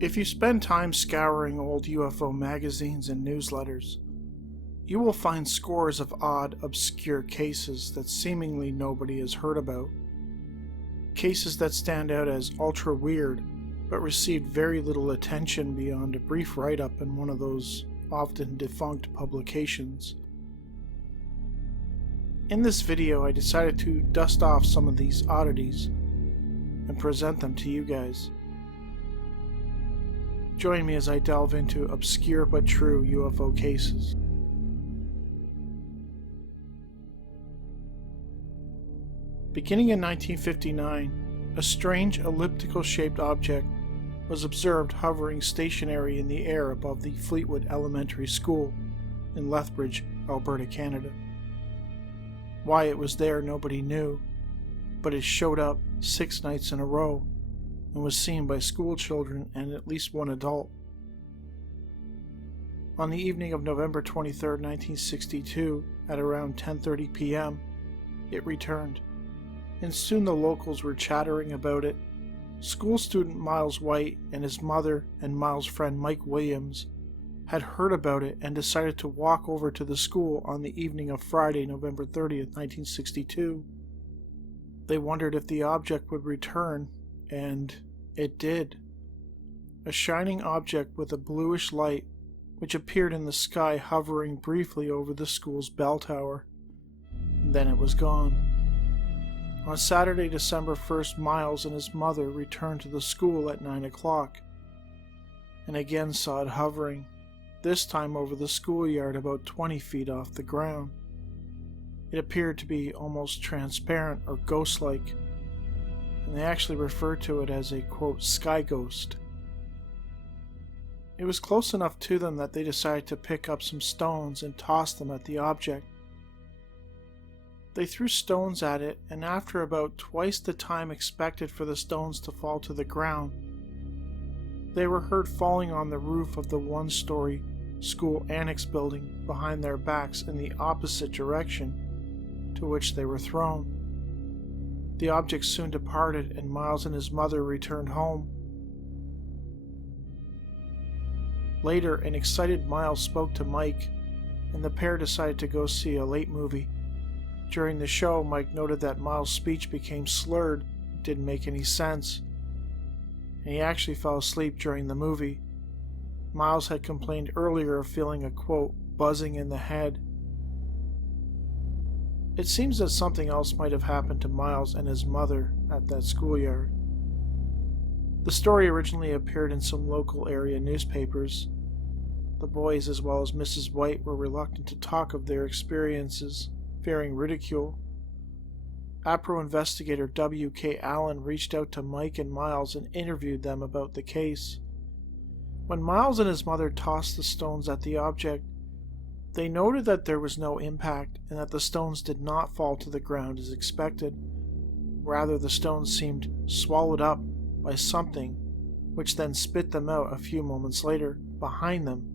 If you spend time scouring old UFO magazines and newsletters, you will find scores of odd, obscure cases that seemingly nobody has heard about. Cases that stand out as ultra weird, but received very little attention beyond a brief write-up in one of those often defunct publications. In this video, I decided to dust off some of these oddities and present them to you guys. Join me as I delve into obscure but true UFO cases. Beginning in 1959, a strange elliptical-shaped object was observed hovering stationary in the air above the Fleetwood Elementary School in Lethbridge, Alberta, Canada. Why it was there nobody knew, but it showed up 6 nights in a row and was seen by school children and at least one adult. On the evening of November 23, 1962, at around 10:30 p.m., it returned, and soon the locals were chattering about it. School student Miles White and his mother and Miles' friend Mike Williams had heard about it and decided to walk over to the school on the evening of Friday, November 30th, 1962. They wondered if the object would return, and it did. A shining object with a bluish light, which appeared in the sky hovering briefly over the school's bell tower. Then it was gone. On Saturday, December 1st, Miles and his mother returned to the school at 9 o'clock, and again saw it hovering, this time over the schoolyard about 20 feet off the ground. It appeared to be almost transparent or ghost-like, and they actually referred to it as a, quote, sky ghost. It was close enough to them that they decided to pick up some stones and toss them at the object. They threw stones at it, and after about twice the time expected for the stones to fall to the ground, they were heard falling on the roof of the one-story school annex building behind their backs in the opposite direction to which they were thrown. The object soon departed, and Miles and his mother returned home. Later, an excited Miles spoke to Mike, and the pair decided to go see a late movie. During the show, Mike noted that Miles' speech became slurred, didn't make any sense, and he actually fell asleep during the movie. Miles had complained earlier of feeling a, quote, buzzing in the head. It seems that something else might have happened to Miles and his mother at that schoolyard. The story originally appeared in some local area newspapers. The boys, as well as Mrs. White, were reluctant to talk of their experiences, fearing ridicule. APRO investigator W.K. Allen reached out to Mike and Miles and interviewed them about the case. When Miles and his mother tossed the stones at the object, they noted that there was no impact and that the stones did not fall to the ground as expected. Rather, the stones seemed swallowed up by something, which then spit them out a few moments later behind them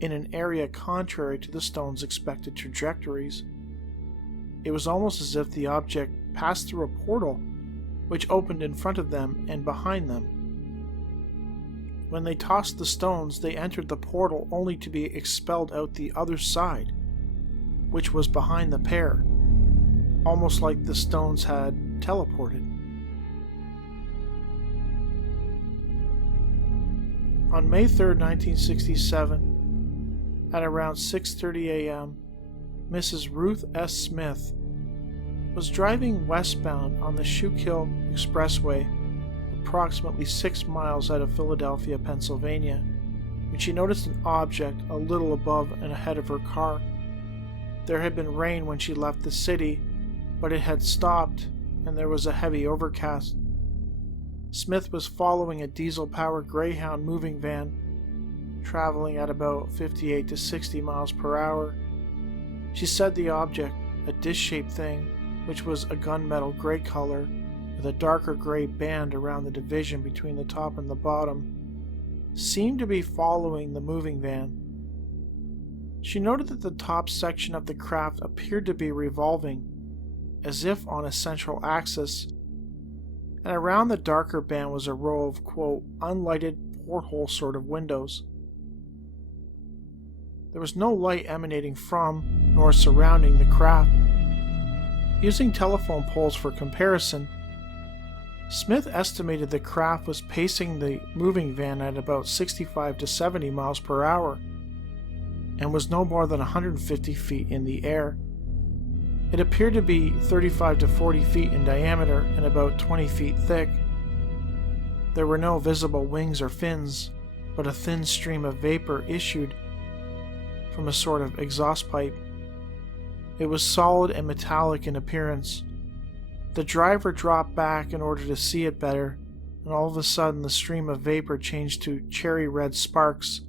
in an area contrary to the stones' expected trajectories. It was almost as if the object passed through a portal, which opened in front of them and behind them. When they tossed the stones, they entered the portal only to be expelled out the other side, which was behind the pair, almost like the stones had teleported. On May 3rd, 1967, at around 6:30 a.m., Mrs. Ruth S. Smith was driving westbound on the Schuylkill Expressway, approximately 6 miles out of Philadelphia, Pennsylvania, when she noticed an object a little above and ahead of her car. There had been rain when she left the city, but it had stopped, and there was a heavy overcast. Smith was following a diesel-powered Greyhound moving van, traveling at about 58 to 60 miles per hour. She said the object, a dish-shaped thing, which was a gunmetal gray color, with a darker gray band around the division between the top and the bottom, seemed to be following the moving van. She noted that the top section of the craft appeared to be revolving, as if on a central axis, and around the darker band was a row of, quote, unlighted porthole sort of windows. There was no light emanating from nor surrounding the craft. Using telephone poles for comparison, Smith estimated the craft was pacing the moving van at about 65 to 70 miles per hour and was no more than 150 feet in the air. It appeared to be 35 to 40 feet in diameter and about 20 feet thick. There were no visible wings or fins, but a thin stream of vapor issued from a sort of exhaust pipe. It was solid and metallic in appearance. The driver dropped back in order to see it better, and all of a sudden the stream of vapor changed to cherry red sparks,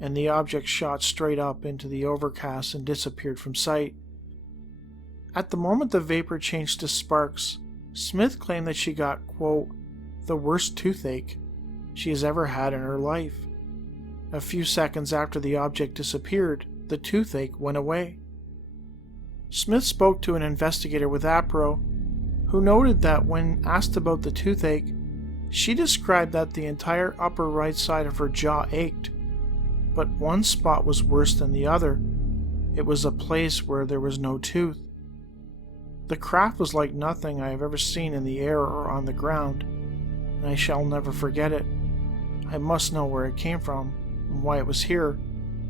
and the object shot straight up into the overcast and disappeared from sight. At the moment the vapor changed to sparks, Smith claimed that she got, quote, the worst toothache she has ever had in her life. A few seconds after the object disappeared, the toothache went away. Smith spoke to an investigator with APRO, who noted that when asked about the toothache, she described that the entire upper right side of her jaw ached, but one spot was worse than the other. It was a place where there was no tooth. The craft was like nothing I have ever seen in the air or on the ground, and I shall never forget it. I must know where it came from, and why it was here,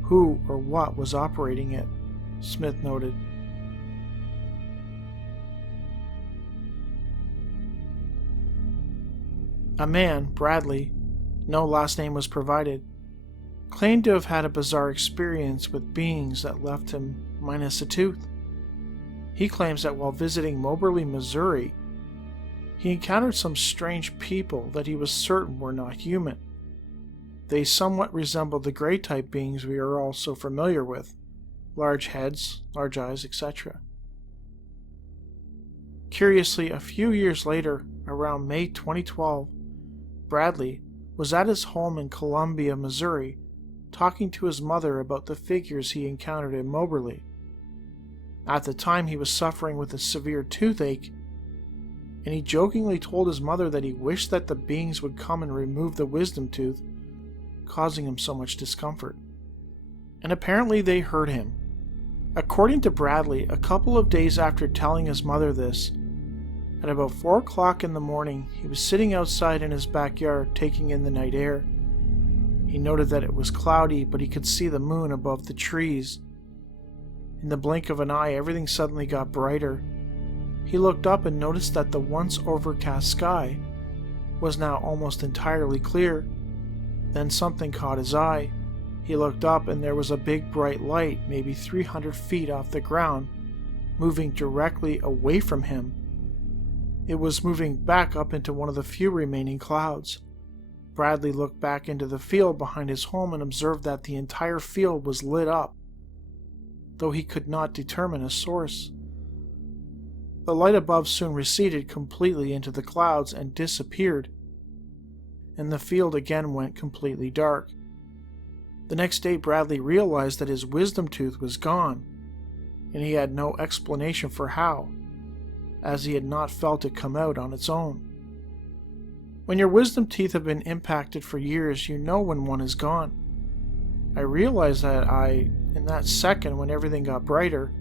who or what was operating it, Smith noted. A man, Bradley, no last name was provided, claimed to have had a bizarre experience with beings that left him minus a tooth. He claims that while visiting Moberly, Missouri, he encountered some strange people that he was certain were not human. They somewhat resembled the gray-type beings we are all so familiar with, large heads, large eyes, etc. Curiously, a few years later, around May 2012, Bradley was at his home in Columbia, Missouri, talking to his mother about the figures he encountered in Moberly. At the time, he was suffering with a severe toothache, and he jokingly told his mother that he wished that the beings would come and remove the wisdom tooth, causing him so much discomfort. And apparently they heard him. According to Bradley, a couple of days after telling his mother this, at about 4 o'clock in the morning, he was sitting outside in his backyard taking in the night air. He noted that it was cloudy, but he could see the moon above the trees. In the blink of an eye, everything suddenly got brighter. He looked up and noticed that the once overcast sky was now almost entirely clear. Then something caught his eye. He looked up and there was a big bright light, maybe 300 feet off the ground, moving directly away from him. It was moving back up into one of the few remaining clouds. Bradley looked back into the field behind his home and observed that the entire field was lit up, though he could not determine a source. The light above soon receded completely into the clouds and disappeared, and the field again went completely dark. The next day, Bradley realized that his wisdom tooth was gone, and he had no explanation for how, as he had not felt it come out on its own. When your wisdom teeth have been impacted for years, you know when one is gone. I realized that in that second when everything got brighter,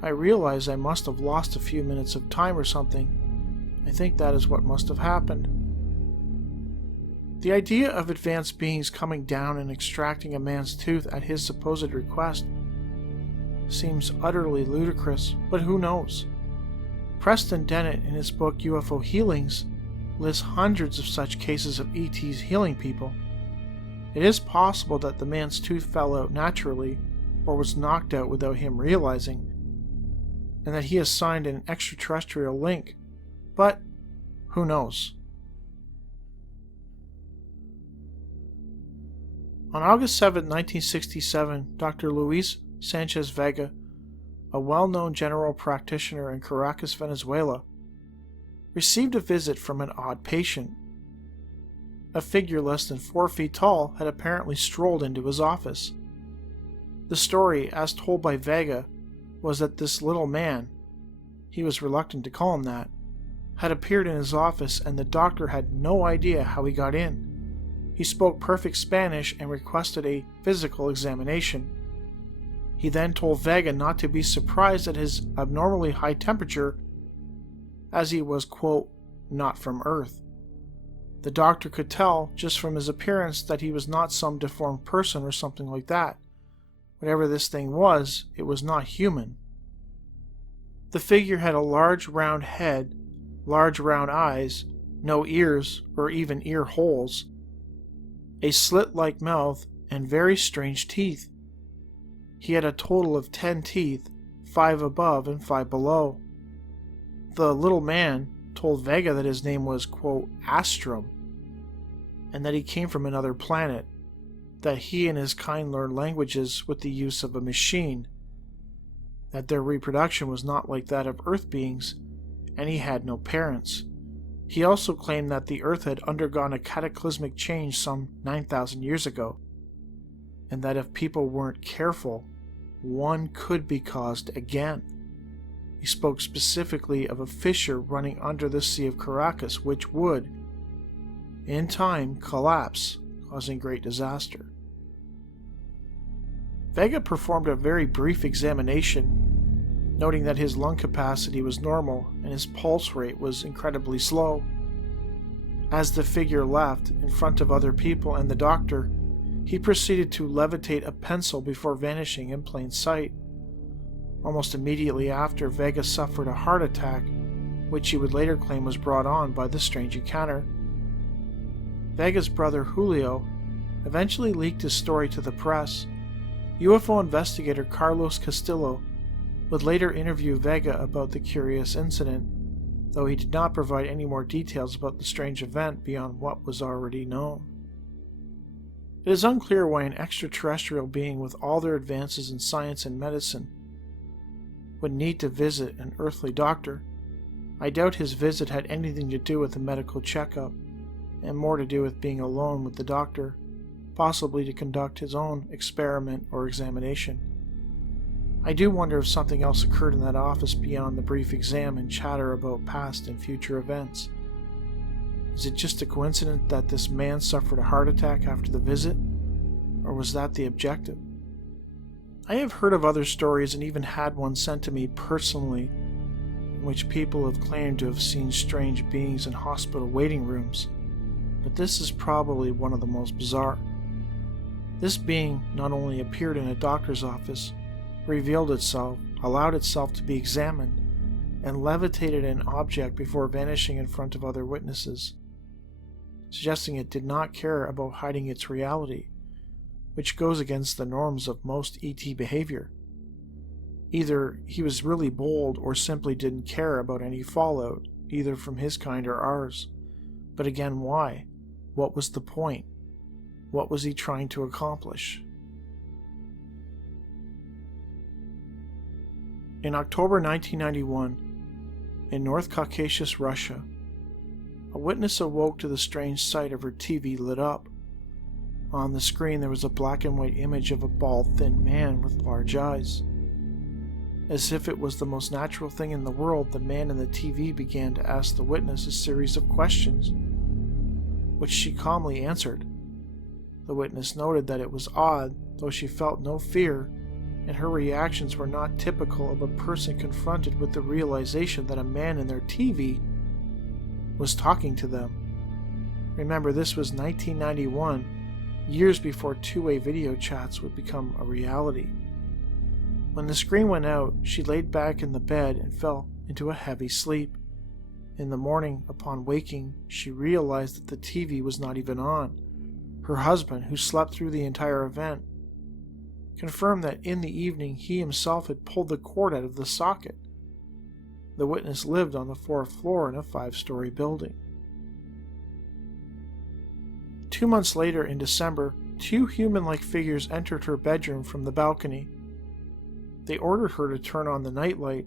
I realized I must have lost a few minutes of time or something. I think that is what must have happened. The idea of advanced beings coming down and extracting a man's tooth at his supposed request seems utterly ludicrous, but who knows? Preston Dennett, in his book UFO Healings, lists hundreds of such cases of ETs healing people. It is possible that the man's tooth fell out naturally or was knocked out without him realizing, and that he assigned an extraterrestrial link, but who knows? On August 7, 1967, Dr. Luis Sanchez Vega, a well-known general practitioner in Caracas, Venezuela, received a visit from an odd patient. A figure less than 4 feet tall had apparently strolled into his office. The story, as told by Vega, was that this little man, he was reluctant to call him that, had appeared in his office and the doctor had no idea how he got in. He spoke perfect Spanish and requested a physical examination. He then told Vega not to be surprised at his abnormally high temperature, as he was, quote, not from Earth. The doctor could tell just from his appearance that he was not some deformed person or something like that. Whatever this thing was, it was not human. The figure had a large round head, large round eyes, no ears or even ear holes, a slit-like mouth, and very strange teeth. He had a total of 10 teeth, 5 above and 5 below. The little man told Vega that his name was, quote, Astrum, and that he came from another planet, that he and his kind learned languages with the use of a machine, that their reproduction was not like that of Earth beings, and he had no parents. He also claimed that the Earth had undergone a cataclysmic change some 9,000 years ago, and that if people weren't careful, one could be caused again. He spoke specifically of a fissure running under the Sea of Caracas, which would, in time, collapse, causing great disaster. Vega performed a very brief examination, noting that his lung capacity was normal and his pulse rate was incredibly slow. As the figure left, in front of other people and the doctor, he proceeded to levitate a pencil before vanishing in plain sight. Almost immediately after, Vega suffered a heart attack, which he would later claim was brought on by the strange encounter. Vega's brother Julio eventually leaked his story to the press. UFO investigator Carlos Castillo would later interview Vega about the curious incident, though he did not provide any more details about the strange event beyond what was already known. It is unclear why an extraterrestrial being with all their advances in science and medicine would need to visit an earthly doctor. I doubt his visit had anything to do with a medical checkup, and more to do with being alone with the doctor, possibly to conduct his own experiment or examination. I do wonder if something else occurred in that office beyond the brief exam and chatter about past and future events. Is it just a coincidence that this man suffered a heart attack after the visit, or was that the objective? I have heard of other stories and even had one sent to me personally, in which people have claimed to have seen strange beings in hospital waiting rooms, but this is probably one of the most bizarre. This being not only appeared in a doctor's office, revealed itself, allowed itself to be examined, and levitated an object before vanishing in front of other witnesses, suggesting it did not care about hiding its reality, which goes against the norms of most ET behavior. Either he was really bold or simply didn't care about any fallout, either from his kind or ours. But again, why? What was the point? What was he trying to accomplish? In October 1991, in North Caucasus, Russia, a witness awoke to the strange sight of her TV lit up. On the screen there was a black and white image of a bald, thin man with large eyes. As if it was the most natural thing in the world, the man in the TV began to ask the witness a series of questions, which she calmly answered. The witness noted that it was odd, though she felt no fear, and her reactions were not typical of a person confronted with the realization that a man in their TV was talking to them. Remember, this was 1991, years before two-way video chats would become a reality. When the screen went out, she laid back in the bed and fell into a heavy sleep. In the morning, upon waking, she realized that the TV was not even on. Her husband, who slept through the entire event, confirmed that in the evening he himself had pulled the cord out of the socket. The witness lived on the 4th floor in a 5-story building. 2 months later, in December, 2 human-like figures entered her bedroom from the balcony. They ordered her to turn on the nightlight.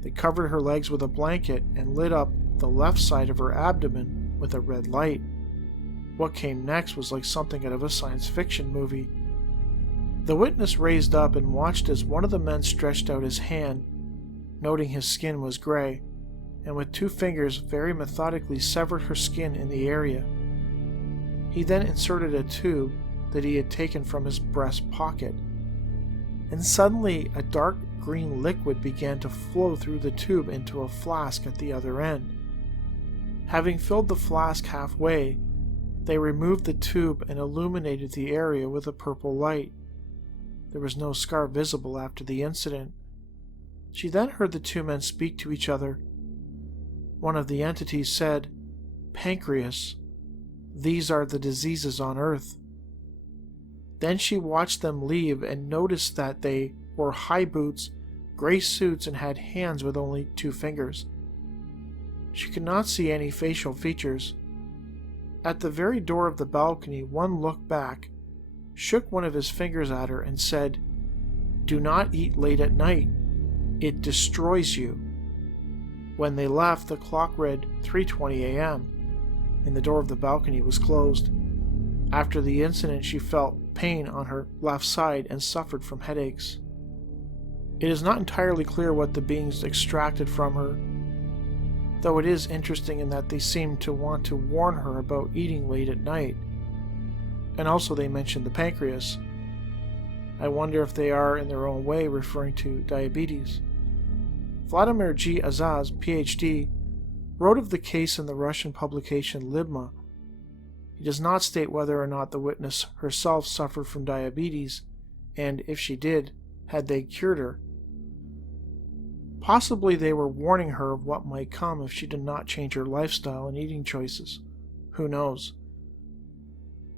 They covered her legs with a blanket and lit up the left side of her abdomen with a red light. What came next was like something out of a science fiction movie. The witness raised up and watched as one of the men stretched out his hand, noting his skin was gray, and with 2 fingers very methodically severed her skin in the area. He He then inserted a tube that he had taken from his breast pocket, and suddenly a dark green liquid began to flow through the tube into a flask at the other end. Having filled the flask halfway, they removed the tube and illuminated the area with a purple light. There was no scar visible after the incident. She then heard the two men speak to each other. One of the entities said, "Pancreas. These are the diseases on Earth." Then she watched them leave and noticed that they wore high boots, gray suits, and had hands with only 2 fingers. She could not see any facial features. At the very door of the balcony, one looked back, shook one of his fingers at her, and said, "Do not eat late at night. It destroys you." When they left, the clock read 3:20 a.m., and the door of the balcony was closed. After the incident, she felt pain on her left side and suffered from headaches. It is not entirely clear what the beings extracted from her, though it is interesting in that they seem to want to warn her about eating late at night. And also they mentioned the pancreas. I wonder if they are, in their own way, referring to diabetes. Vladimir G. Azaz, Ph.D., wrote of the case in the Russian publication Libma. He does not state whether or not the witness herself suffered from diabetes, and if she did, had they cured her. Possibly they were warning her of what might come if she did not change her lifestyle and eating choices. Who knows?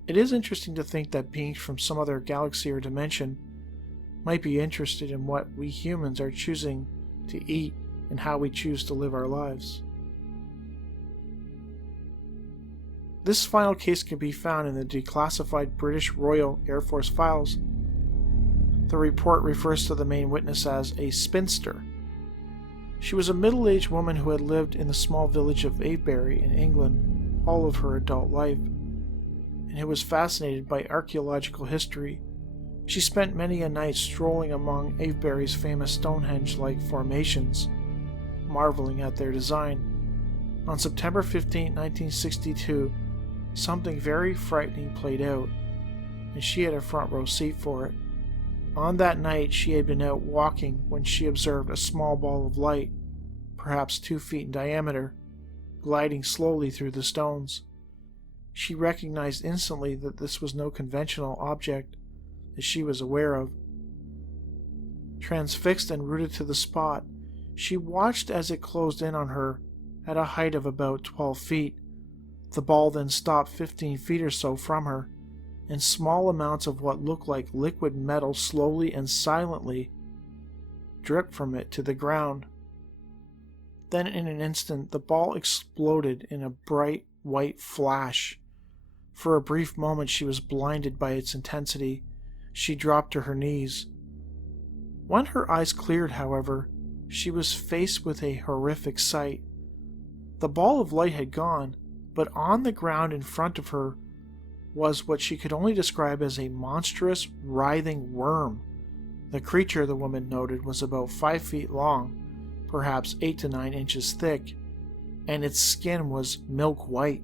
It is interesting to think that beings from some other galaxy or dimension might be interested in what we humans are choosing to eat and how we choose to live our lives. This final case can be found in the declassified British Royal Air Force files. The report refers to the main witness as a spinster. She was a middle-aged woman who had lived in the small village of Avebury in England all of her adult life, and who was fascinated by archaeological history. She spent many a night strolling among Avebury's famous Stonehenge-like formations, marveling at their design. On September 15, 1962, something very frightening played out, and she had a front row seat for it. On that night, she had been out walking when she observed a small ball of light, perhaps 2 feet in diameter, gliding slowly through the stones. She recognized instantly that this was no conventional object that she was aware of. Transfixed and rooted to the spot, she watched as it closed in on her at a height of about 12 feet. The ball then stopped 15 feet or so from her, and small amounts of what looked like liquid metal slowly and silently dripped from it to the ground. Then in an instant, the ball exploded in a bright white flash. For a brief moment she was blinded by its intensity. She dropped to her knees. When her eyes cleared, however, she was faced with a horrific sight. The ball of light had gone, but on the ground in front of her was what she could only describe as a monstrous, writhing worm. The creature, the woman noted, was about 5 feet long, perhaps 8 to 9 inches thick, and its skin was milk white.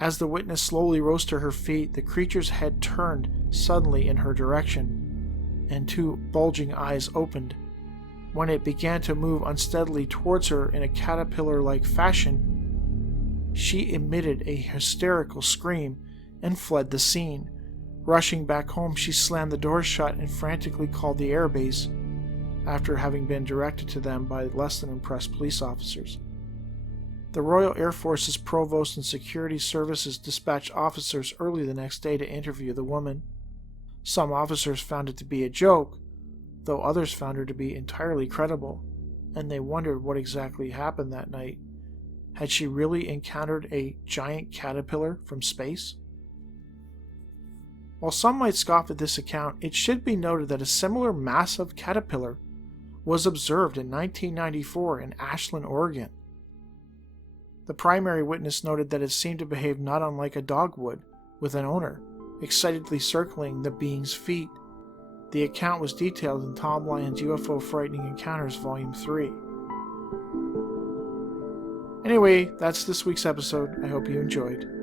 As the witness slowly rose to her feet, the creature's head turned suddenly in her direction, and 2 bulging eyes opened. When it began to move unsteadily towards her in a caterpillar-like fashion, she emitted a hysterical scream and fled the scene. Rushing back home, she slammed the door shut and frantically called the airbase, after having been directed to them by less than impressed police officers. The Royal Air Force's Provost and Security Services dispatched officers early the next day to interview the woman. Some officers found it to be a joke, though others found her to be entirely credible, and they wondered what exactly happened that night. Had she really encountered a giant caterpillar from space? While some might scoff at this account, it should be noted that a similar massive caterpillar was observed in 1994 in Ashland, Oregon. The primary witness noted that it seemed to behave not unlike a dog would, with an owner, excitedly circling the being's feet. The account was detailed in Tom Lyon's UFO Frightening Encounters Volume 3. Anyway, that's this week's episode. I hope you enjoyed.